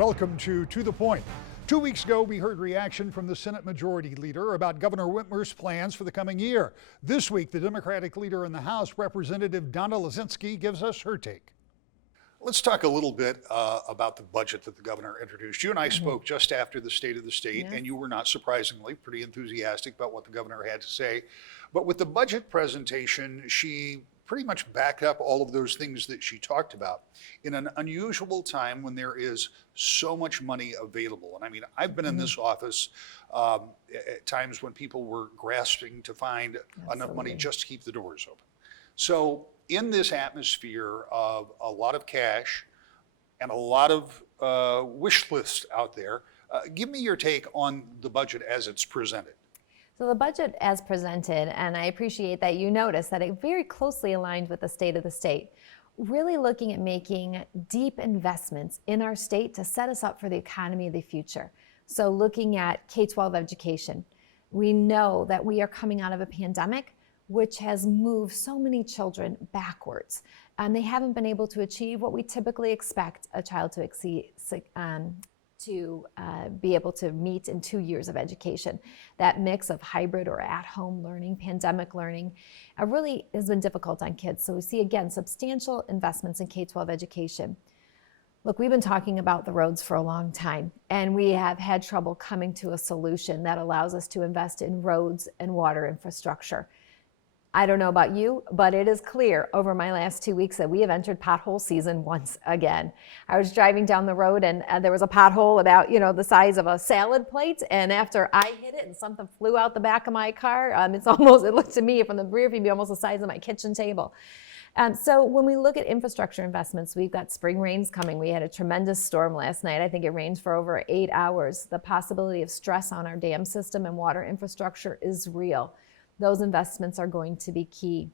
Welcome to the Point. 2 weeks ago, we heard reaction from the Senate Majority Leader about Governor Whitmer's plans for the coming year. This week, the Democratic leader in the House, Representative Donna Lasinski, gives us her take. Let's talk a little bit about the budget that the governor introduced. You and I spoke just after the State of the State, and you were not surprisingly pretty enthusiastic about what the governor had to say. But with the budget presentation, she pretty much backed up all of those things that she talked about in an unusual time when there is so much money available. And I mean, I've been in this office at times when people were grasping to find enough money just to keep the doors open. So in this atmosphere of a lot of cash and a lot of wish lists out there, give me your take on the budget as it's presented. So the budget as presented, and I appreciate that you noticed that it very closely aligned with the State of the State, really looking at making deep investments in our state to set us up for the economy of the future. So looking at K-12 education, we know that we are coming out of a pandemic which has moved so many children backwards. And they haven't been able to achieve what we typically expect a child to be able to meet in 2 years of education. That mix of hybrid or at-home learning, pandemic learning, really has been difficult on kids. So we see, again, substantial investments in K-12 education. Look, we've been talking about the roads for a long time, and we have had trouble coming to a solution that allows us to invest in roads and water infrastructure. I don't know about you, but it is clear over my last 2 weeks that we have entered pothole season once again. I was driving down the road and there was a pothole about, the size of a salad plate. And after I hit it and something flew out the back of my car, it looked to me from the rear view almost the size of my kitchen table. So when we look at infrastructure investments, we've got spring rains coming. We had a tremendous storm last night. I think it rained for over 8 hours. The possibility of stress on our dam system and water infrastructure is real. Those investments are going to be key.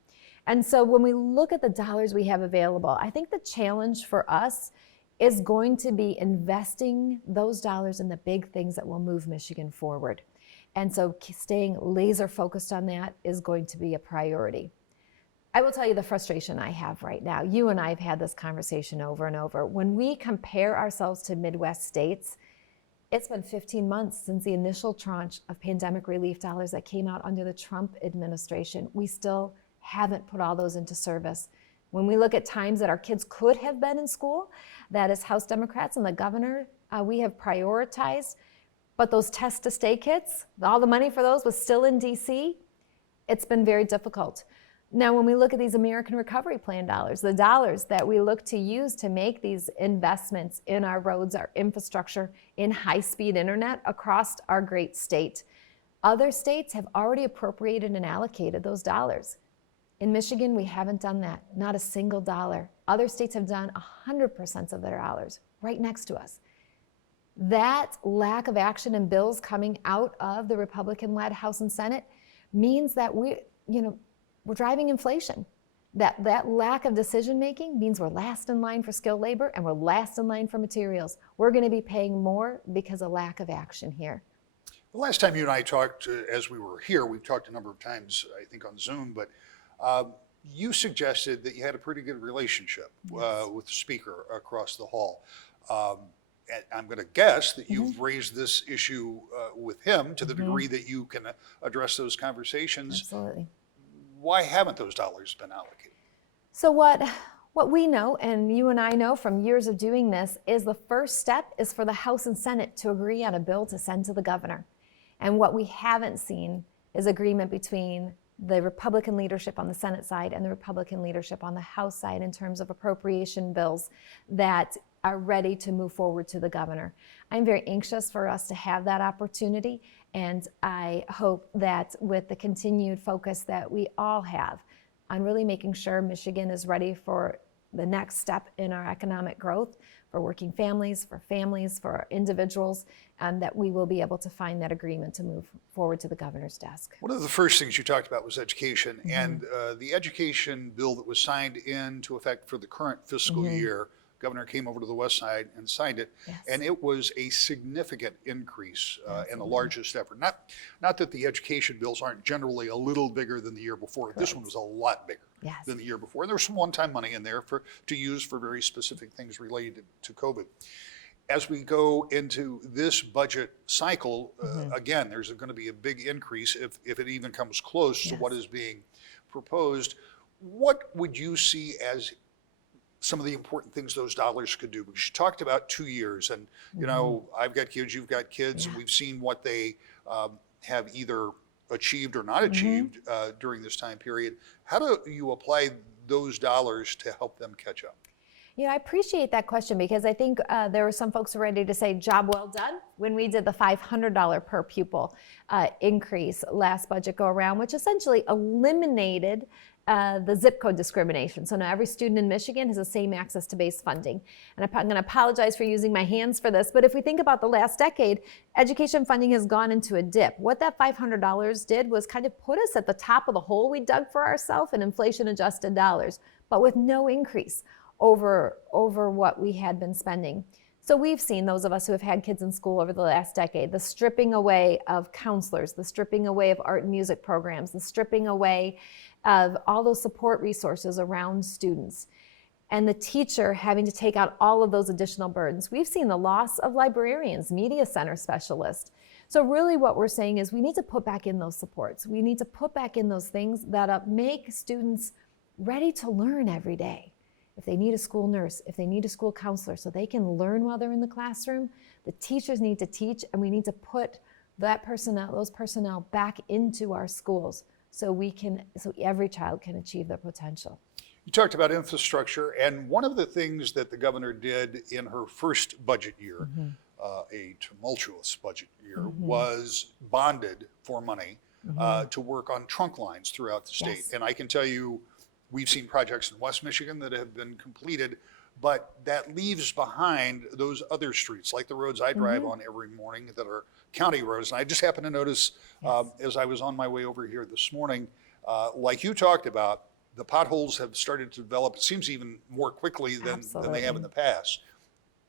And so when we look at the dollars we have available, I think the challenge for us is going to be investing those dollars in the big things that will move Michigan forward. And so staying laser focused on that is going to be a priority. I will tell you the frustration I have right now. You and I have had this conversation over and over. When we compare ourselves to Midwest states, it's been 15 months since the initial tranche of pandemic relief dollars that came out under the Trump administration. We still haven't put all those into service. When we look at times that our kids could have been in school, that is House Democrats and the governor, we have prioritized. But those test to stay kits, all the money for those was still in DC. It's been very difficult. Now, when we look at these American Recovery Plan dollars, the dollars that we look to use to make these investments in our roads, our infrastructure, in high-speed internet across our great state, other states have already appropriated and allocated those dollars. In Michigan, we haven't done that, not a single dollar. Other states have done 100% of their dollars right next to us. That lack of action and bills coming out of the Republican-led House and Senate means that we're driving inflation. That lack of decision-making means we're last in line for skilled labor and we're last in line for materials. We're going to be paying more because of lack of action here. The last time you and I talked, as we were here, we've talked a number of times, I think on Zoom, but you suggested that you had a pretty good relationship with the speaker across the hall. And I'm going to guess that you've raised this issue with him to the degree that you can address those conversations. Absolutely. Why haven't those dollars been allocated? So what we know, and you and I know from years of doing this, is the first step is for the House and Senate to agree on a bill to send to the governor. And what we haven't seen is agreement between the Republican leadership on the Senate side and the Republican leadership on the House side in terms of appropriation bills that are ready to move forward to the governor. I'm very anxious for us to have that opportunity, and I hope that with the continued focus that we all have on really making sure Michigan is ready for the next step in our economic growth, for working families, for individuals, and that we will be able to find that agreement to move forward to the governor's desk. One of the first things you talked about was education, and the education bill that was signed into effect for the current fiscal year. Governor came over to the west side and signed it, and it was a significant increase and the largest ever. Not that the education bills aren't generally a little bigger than the year before. Correct. This one was a lot bigger than the year before. And there was some one-time money in there to use for very specific things related to COVID. as we go into this budget cycle, again, there's going to be a big increase if it even comes close to what is being proposed. What would you see as some of the important things those dollars could do? Because you talked about 2 years, and you know, I've got kids, you've got kids, and we've seen what they have either achieved or not achieved during this time period. How do you apply those dollars to help them catch up? Yeah, I appreciate that question because I think there were some folks who were ready to say job well done when we did the $500 per pupil increase last budget go around, which essentially eliminated the zip code discrimination. So now every student in Michigan has the same access to base funding. And I'm going to apologize for using my hands for this, but if we think about the last decade, education funding has gone into a dip. What that $500 did was kind of put us at the top of the hole we dug for ourselves in inflation adjusted dollars, but with no increase over what we had been spending. So we've seen, those of us who have had kids in school over the last decade, the stripping away of counselors, the stripping away of art and music programs, the stripping away of all those support resources around students, and the teacher having to take out all of those additional burdens. We've seen the loss of librarians, media center specialists. So really what we're saying is we need to put back in those supports. We need to put back in those things that make students ready to learn every day. If they need a school nurse, if they need a school counselor so they can learn while they're in the classroom, the teachers need to teach, and we need to put those personnel back into our schools so every child can achieve their potential. You talked about infrastructure, and one of the things that the governor did in her first budget year, a tumultuous budget year, was bonded for money to work on trunk lines throughout the state. Yes. And I can tell you, we've seen projects in West Michigan that have been completed, but that leaves behind those other streets, like the roads I drive on every morning that are county roads. And I just happened to notice as I was on my way over here this morning, like you talked about, the potholes have started to develop, it seems even more quickly than they have in the past.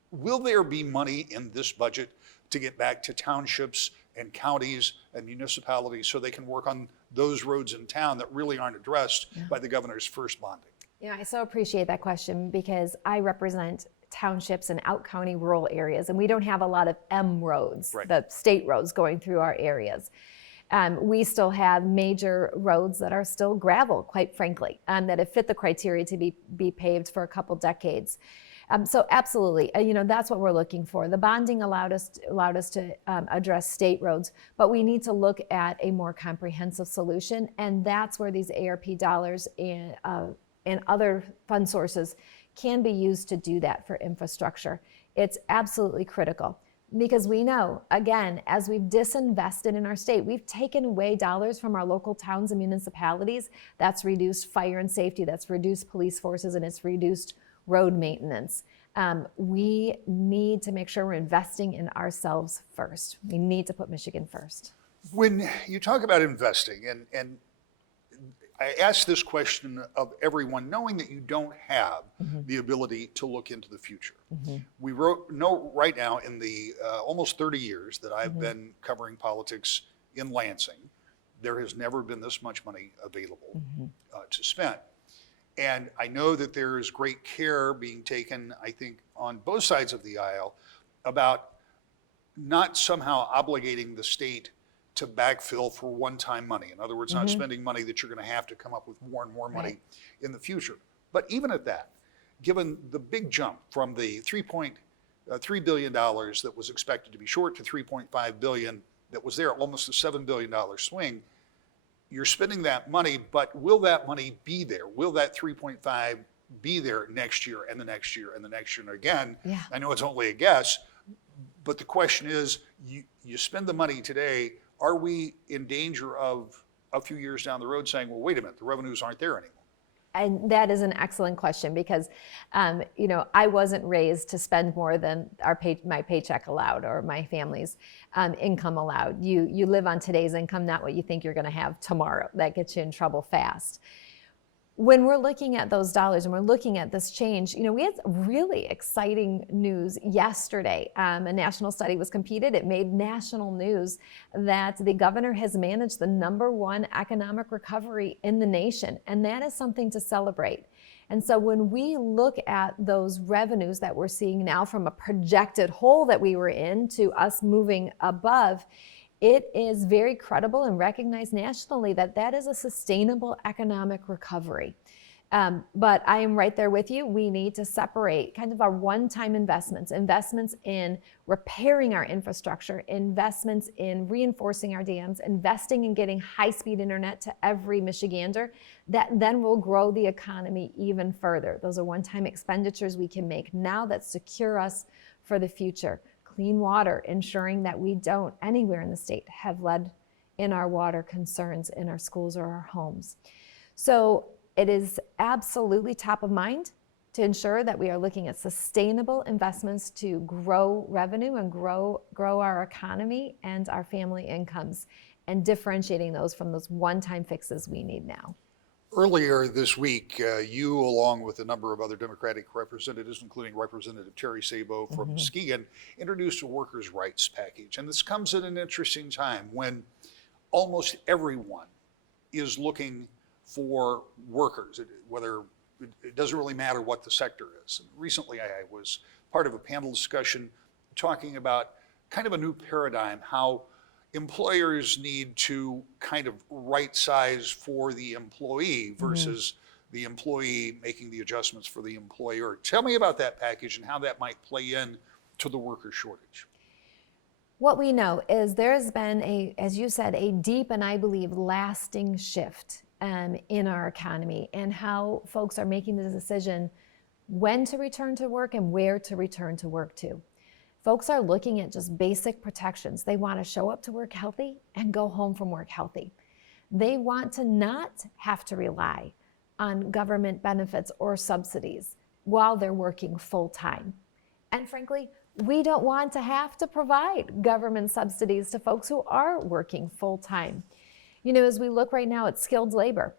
Will there be money in this budget to get back to townships and counties and municipalities so they can work on those roads in town that really aren't addressed by the governor's first bonding? Yeah, I so appreciate that question because I represent townships and out county rural areas, and we don't have a lot of M roads, the state roads going through our areas. We still have major roads that are still gravel, quite frankly, that have fit the criteria to be paved for a couple decades. So absolutely, that's what we're looking for. The bonding allowed us to address state roads, but we need to look at a more comprehensive solution, and that's where these ARP dollars and other fund sources can be used to do that for infrastructure. It's absolutely critical because we know, again, as we've disinvested in our state, we've taken away dollars from our local towns and municipalities. That's reduced fire and safety, that's reduced police forces, and it's reduced road maintenance. We need to make sure we're investing in ourselves first. We need to put Michigan first. When you talk about investing, and I ask this question of everyone, knowing that you don't have the ability to look into the future. We know right now in the almost 30 years that I've been covering politics in Lansing, there has never been this much money available to spend. And I know that there is great care being taken, I think, on both sides of the aisle about not somehow obligating the state to backfill for one-time money. In other words, not spending money that you're going to have to come up with more and more money in the future. But even at that, given the big jump from the $3.3 billion that was expected to be short to $3.5 billion that was there, almost a $7 billion swing, you're spending that money, but will that money be there? Will that 3.5 be there next year and the next year and the next year? And again, I know it's only a guess, but the question is, you spend the money today, are we in danger of a few years down the road saying, well, wait a minute, the revenues aren't there anymore? And that is an excellent question because, I wasn't raised to spend more than my paycheck allowed or my family's income allowed. You live on today's income, not what you think you're going to have tomorrow. That gets you in trouble fast. When we're looking at those dollars and we're looking at this change, we had really exciting news yesterday. A national study was completed. It made national news that the governor has managed the #1 economic recovery in the nation, and that is something to celebrate. And so when we look at those revenues that we're seeing now from a projected hole that we were in to us moving above, it is very credible and recognized nationally that that is a sustainable economic recovery. But I am right there with you. We need to separate kind of our one-time investments in repairing our infrastructure, investments in reinforcing our dams, investing in getting high-speed internet to every Michigander, that then will grow the economy even further. Those are one-time expenditures we can make now that secure us for the future. Clean water, ensuring that we don't anywhere in the state have lead in our water concerns in our schools or our homes. So it is absolutely top of mind to ensure that we are looking at sustainable investments to grow revenue and grow our economy and our family incomes, and differentiating those from those one-time fixes we need now. Earlier this week, you, along with a number of other Democratic representatives, including Representative Terry Sabo from Muskegon, introduced a workers' rights package. And this comes at an interesting time when almost everyone is looking for workers, whether it doesn't really matter what the sector is. Recently, I was part of a panel discussion talking about kind of a new paradigm, how employers need to kind of right size for the employee versus the employee making the adjustments for the employer. Tell me about that package and how that might play in to the worker shortage. What we know is there has been as you said, a deep and I believe lasting shift in our economy and how folks are making the decision when to return to work and where to return to work to. Folks are looking at just basic protections. They want to show up to work healthy and go home from work healthy. They want to not have to rely on government benefits or subsidies while they're working full time. And frankly, we don't want to have to provide government subsidies to folks who are working full time. You know, as we look right now at skilled labor,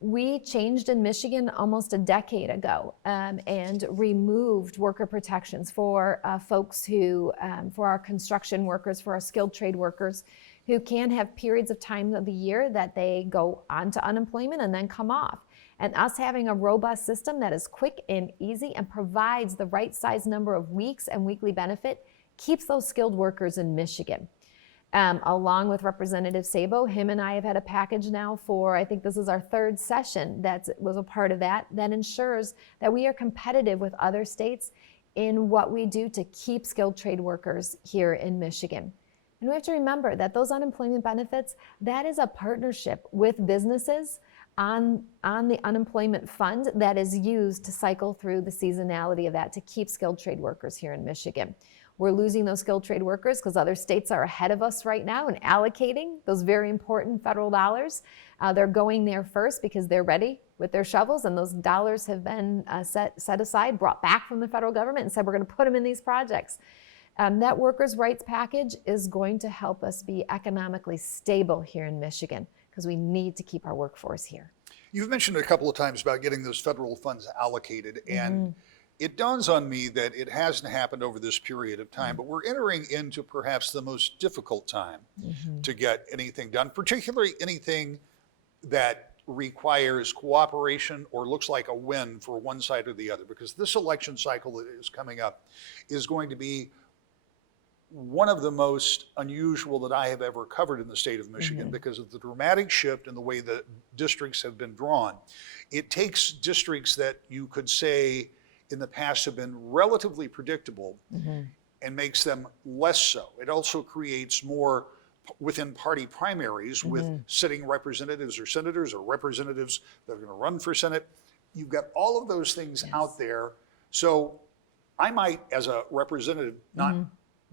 we changed in Michigan almost a decade ago and removed worker protections for folks who, for our construction workers, for our skilled trade workers, who can have periods of time of the year that they go onto unemployment and then come off. And us having a robust system that is quick and easy and provides the right size number of weeks and weekly benefit keeps those skilled workers in Michigan. Along with Representative Sabo, him and I have had a package now for, I think this is our third session that was a part of that ensures that we are competitive with other states in what we do to keep skilled trade workers here in Michigan. And we have to remember that those unemployment benefits, that is a partnership with businesses on the unemployment fund that is used to cycle through the seasonality of that to keep skilled trade workers here in Michigan. We're losing those skilled trade workers because other states are ahead of us right now in allocating those very important federal dollars. They're going there first because they're ready with their shovels, and those dollars have been set aside, brought back from the federal government, and said we're going to put them in these projects. That workers' rights package is going to help us be economically stable here in Michigan because we need to keep our workforce here. You've mentioned a couple of times about getting those federal funds allocated, and it dawns on me that it hasn't happened over this period of time, but we're entering into perhaps the most difficult time to get anything done, particularly anything that requires cooperation or looks like a win for one side or the other, because this election cycle that is coming up is going to be one of the most unusual that I have ever covered in the state of Michigan because of the dramatic shift in the way the districts have been drawn. It takes districts that you could say in the past have been relatively predictable and makes them less so. It also creates more within party primaries with sitting representatives or senators or representatives that are going to run for Senate. You've got all of those things out there. So I might, as a representative, not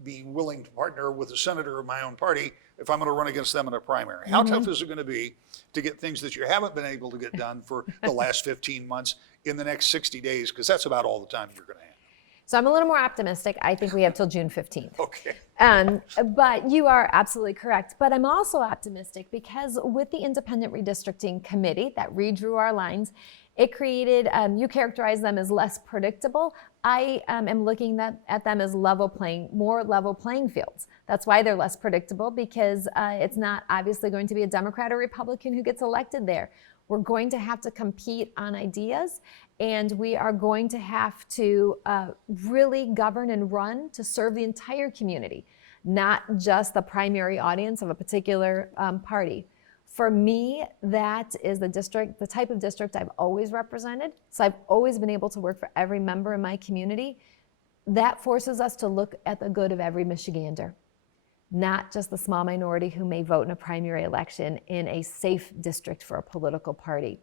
be willing to partner with a senator of my own party if I'm going to run against them in a primary. How tough is it going to be to get things that you haven't been able to get done for the last 15 months in the next 60 days? Because that's about all the time you're going to have. So I'm a little more optimistic. I think we have till June 15th. Okay. But you are absolutely correct. But I'm also optimistic because with the Independent Redistricting Committee that redrew our lines, it created, you characterize them as less predictable. I am looking at them as more level playing fields. That's why they're less predictable, because it's not obviously going to be a Democrat or Republican who gets elected there. We're going to have to compete on ideas, and we are going to have to really govern and run to serve the entire community, not just the primary audience of a particular party. For me, that is the type of district I've always represented. So I've always been able to work for every member in my community. That forces us to look at the good of every Michigander, not just the small minority who may vote in a primary election in a safe district for a political party.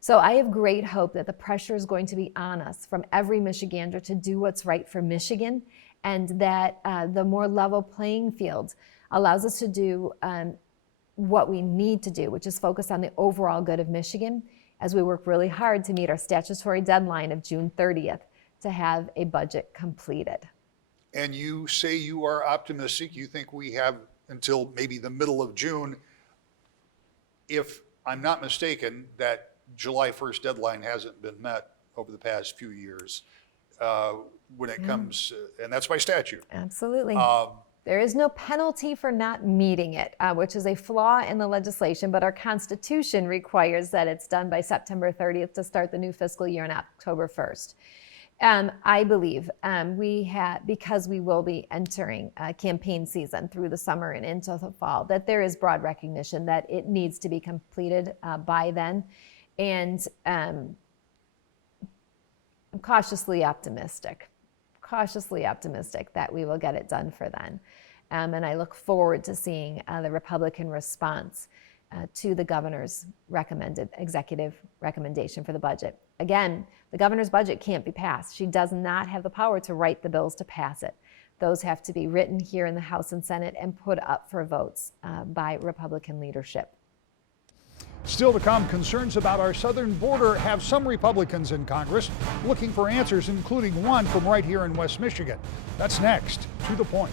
So I have great hope that the pressure is going to be on us from every Michigander to do what's right for Michigan, and that the more level playing field allows us to do what we need to do, which is focus on the overall good of Michigan as we work really hard to meet our statutory deadline of June 30th to have a budget completed. And you say you are optimistic. You think we have until maybe the middle of June. If I'm not mistaken, that July 1st deadline hasn't been met over the past few years when it comes, and that's by statute. Absolutely. There is no penalty for not meeting it, which is a flaw in the legislation, but our Constitution requires that it's done by September 30th to start the new fiscal year on October 1st. I believe because we will be entering campaign season through the summer and into the fall, that there is broad recognition that it needs to be completed by then. And I'm cautiously optimistic that we will get it done for then. And I look forward to seeing the Republican response to the governor's executive recommendation for the budget. Again, the governor's budget can't be passed. She does not have the power to write the bills to pass it. Those have to be written here in the House and Senate and put up for votes by Republican leadership. Still to come, concerns about our southern border have some Republicans in Congress looking for answers, including one from right here in West Michigan. That's next. To the Point.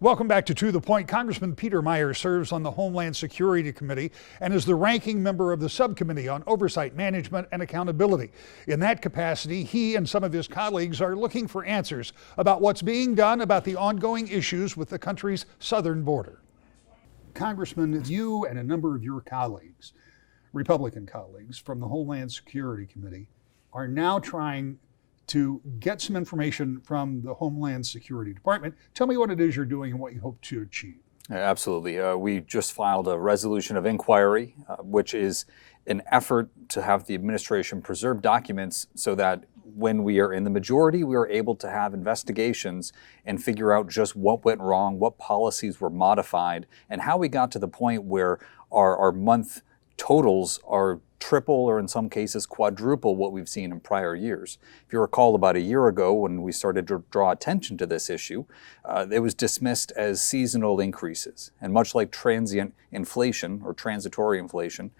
Welcome back to the Point. Congressman Peter Meijer serves on the Homeland Security Committee and is the ranking member of the Subcommittee on Oversight, Management, and Accountability. In that capacity, he and some of his colleagues are looking for answers about what's being done about the ongoing issues with the country's southern border. Congressman, you and a number of your colleagues, Republican colleagues from the Homeland Security Committee, are now trying to get some information from the Homeland Security Department. Tell me what it is you're doing and what you hope to achieve. Absolutely. We just filed a resolution of inquiry, which is an effort to have the administration preserve documents so that when we are in the majority, we are able to have investigations and figure out just what went wrong, what policies were modified, and how we got to the point where our month totals are triple or in some cases quadruple what we've seen in prior years. If you recall, about a year ago when we started to draw attention to this issue, it was dismissed as seasonal increases. And much like transient inflation or transitory inflation,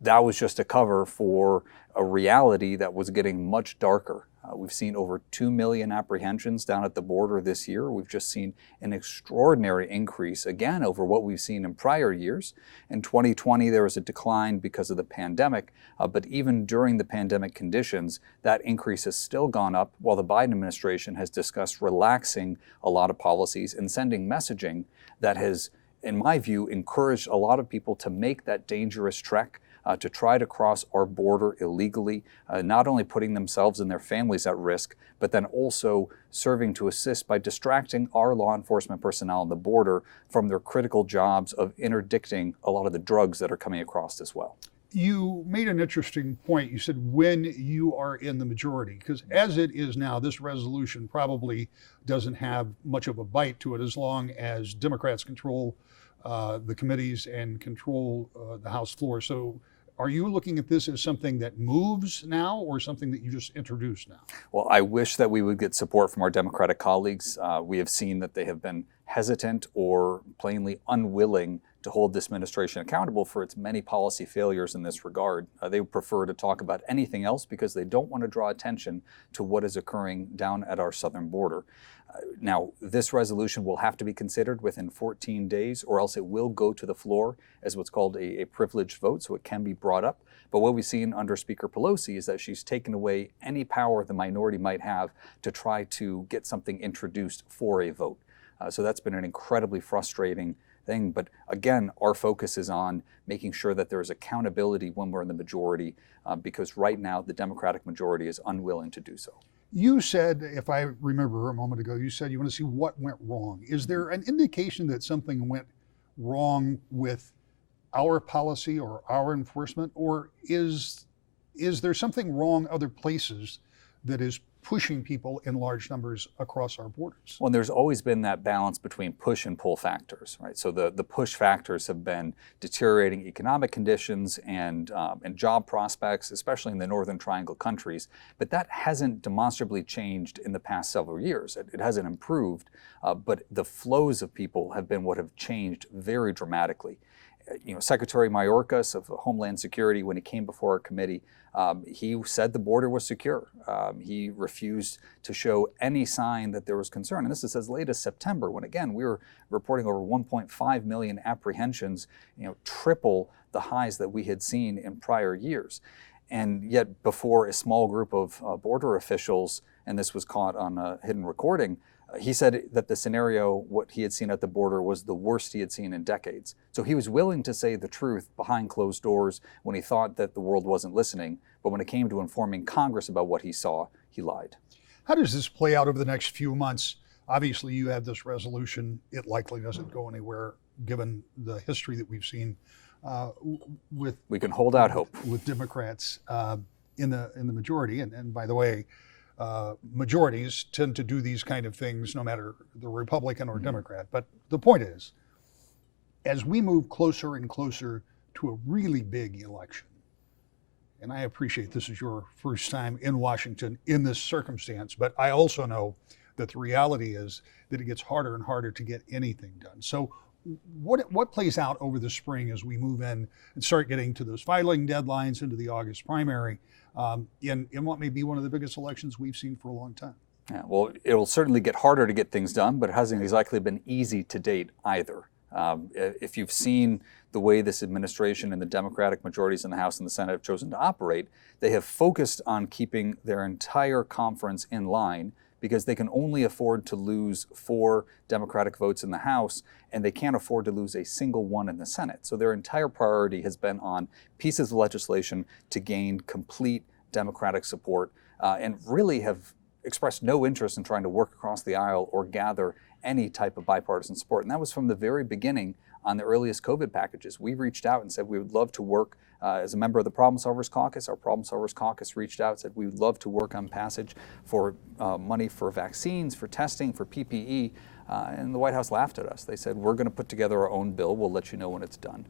that was just a cover for a reality that was getting much darker. We've seen over 2 million apprehensions down at the border this year. We've just seen an extraordinary increase, again, over what we've seen in prior years. In 2020, there was a decline because of the pandemic, but even during the pandemic conditions, that increase has still gone up, while the Biden administration has discussed relaxing a lot of policies and sending messaging that has, in my view, encouraged a lot of people to make that dangerous trek to try to cross our border illegally, not only putting themselves and their families at risk, but then also serving to assist by distracting our law enforcement personnel on the border from their critical jobs of interdicting a lot of the drugs that are coming across as well. You made an interesting point. You said when you are in the majority, because as it is now, this resolution probably doesn't have much of a bite to it as long as Democrats control the committees and control the House floor. So are you looking at this as something that moves now or something that you just introduced now? Well, I wish that we would get support from our Democratic colleagues. We have seen that they have been hesitant or plainly unwilling to hold this administration accountable for its many policy failures in this regard. They would prefer to talk about anything else because they don't want to draw attention to what is occurring down at our southern border. Now, this resolution will have to be considered within 14 days or else it will go to the floor as what's called a privileged vote, so it can be brought up. But what we've seen under Speaker Pelosi is that she's taken away any power the minority might have to try to get something introduced for a vote. So that's been an incredibly frustrating thing. But again, our focus is on making sure that there is accountability when we're in the majority, because right now the Democratic majority is unwilling to do so. You said, if I remember a moment ago, you said you want to see what went wrong. Is there an indication that something went wrong with our policy or our enforcement, or is there something wrong other places that is pushing people in large numbers across our borders? Well, there's always been that balance between push and pull factors, right? So the push factors have been deteriorating economic conditions and job prospects, especially in the Northern Triangle countries. But that hasn't demonstrably changed in the past several years. It hasn't improved, but the flows of people have been what have changed very dramatically. Secretary Mayorkas of Homeland Security, when he came before our committee, he said the border was secure. He refused to show any sign that there was concern. And this is as late as September, when again, we were reporting over 1.5 million apprehensions, triple the highs that we had seen in prior years. And yet before a small group of border officials, and this was caught on a hidden recording, he said that the scenario, what he had seen at the border, was the worst he had seen in decades. So he was willing to say the truth behind closed doors when he thought that the world wasn't listening. But when it came to informing Congress about what he saw, he lied. How does this play out over the next few months? Obviously, you have this resolution. It likely doesn't go anywhere, given the history that we've seen with. We can hold out hope with Democrats in the majority. And by the way, majorities tend to do these kind of things no matter the Republican or Democrat. But the point is, as we move closer and closer to a really big election, and I appreciate this is your first time in Washington in this circumstance, but I also know that the reality is that it gets harder and harder to get anything done. So what plays out over the spring as we move in and start getting to those filing deadlines into the August primary? In what may be one of the biggest elections we've seen for a long time. Yeah, well, it will certainly get harder to get things done, but it hasn't exactly been easy to date either. If you've seen the way this administration and the Democratic majorities in the House and the Senate have chosen to operate, they have focused on keeping their entire conference in line because they can only afford to lose 4 Democratic votes in the House, and they can't afford to lose a single one in the Senate. So their entire priority has been on pieces of legislation to gain complete Democratic support, and really have expressed no interest in trying to work across the aisle or gather any type of bipartisan support. And that was from the very beginning on the earliest COVID packages. We reached out and said we would love to work as a member of the Problem Solvers Caucus. Our Problem Solvers Caucus reached out and said we would love to work on passage for money for vaccines, for testing, for PPE. And the White House laughed at us. They said, we're going to put together our own bill. We'll let you know when it's done.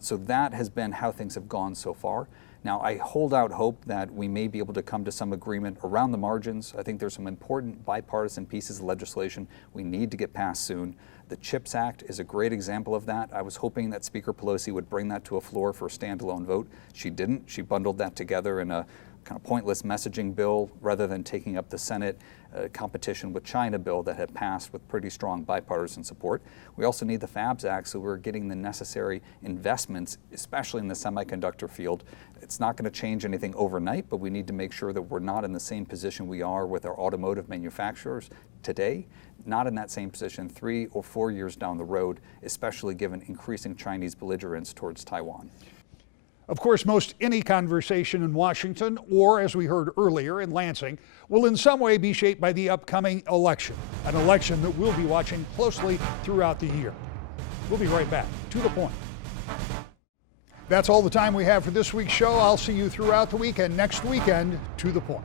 So that has been how things have gone so far. Now, I hold out hope that we may be able to come to some agreement around the margins. I think there's some important bipartisan pieces of legislation we need to get passed soon. The CHIPS Act is a great example of that. I was hoping that Speaker Pelosi would bring that to a floor for a standalone vote. She didn't. She bundled that together in a kind of pointless messaging bill rather than taking up the Senate competition with China bill that had passed with pretty strong bipartisan support. We also need the FABS Act, so we're getting the necessary investments, especially in the semiconductor field. It's not going to change anything overnight, but we need to make sure that we're not in the same position we are with our automotive manufacturers today, not in that same position 3 or 4 years down the road, especially given increasing Chinese belligerence towards Taiwan. Of course, most any conversation in Washington, or as we heard earlier in Lansing, will in some way be shaped by the upcoming election, an election that we'll be watching closely throughout the year. We'll be right back. To the point. That's all the time we have for this week's show. I'll see you throughout the weekend next weekend. To the point.